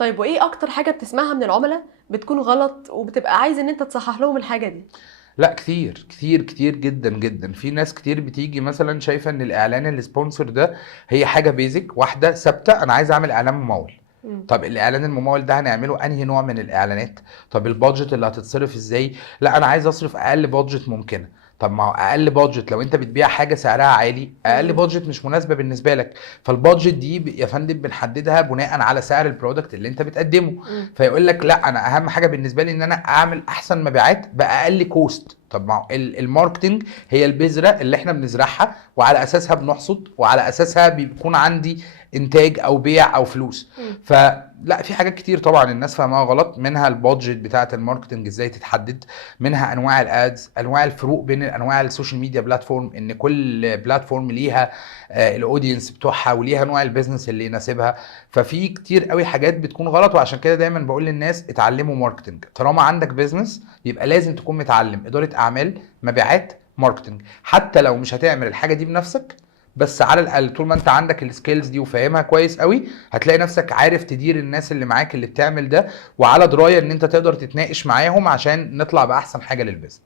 طيب وايه اكتر حاجه بتسمعها من العملاء بتكون غلط وبتبقى عايز ان انت تصحح لهم الحاجه دي؟ لا، كتير كتير كتير جدا جدا. في ناس كتير بتيجي مثلا شايفه ان الاعلان السبونسر ده هي حاجه بيزك واحده ثابته، انا عايز اعمل اعلان ممول. مم. طب الاعلان الممول ده هنعمله انهي نوع من الاعلانات؟ طب البادجت اللي هتتصرف ازاي؟ لا، انا عايز اصرف اقل بادجت ممكنه. طب ما هو اقل بادجت لو انت بتبيع حاجه سعرها عالي، اقل مم. بادجت مش مناسبه بالنسبه لك. فالبادجت دي يا فندم بنحددها بناء على سعر البرودكت اللي انت بتقدمه. مم. فيقول لك لا، انا اهم حاجه بالنسبه لي ان انا اعمل احسن مبيعات باقل كوست. طب ما هو الماركتنج هي البذره اللي احنا بنزرعها، وعلى اساسها بنحصد، وعلى اساسها بيكون عندي انتاج او بيع او فلوس. مم. فلا، في حاجات كتير طبعا الناس فاهمها غلط، منها البادجت بتاعه الماركتنج ازاي تتحدد، منها انواع الادز، انواع الفروق بين انواع السوشيال ميديا بلاتفورم، ان كل بلاتفورم ليها الاودينس بتوعها وليها نوع البيزنس اللي يناسبها. ففي كتير قوي حاجات بتكون غلط، وعشان كده دايما بقول للناس اتعلموا ماركتنج. طالما عندك بيزنس يبقى لازم تكون متعلم اداره اعمال، مبيعات، ماركتنج. حتى لو مش هتعمل الحاجه دي بنفسك، بس على الاقل طول ما انت عندك السكيلز دي وفاهمها كويس قوي، هتلاقي نفسك عارف تدير الناس اللي معاك اللي بتعمل ده، وعلى درايه ان انت تقدر تتناقش معاهم عشان نطلع باحسن حاجه للبيزنس.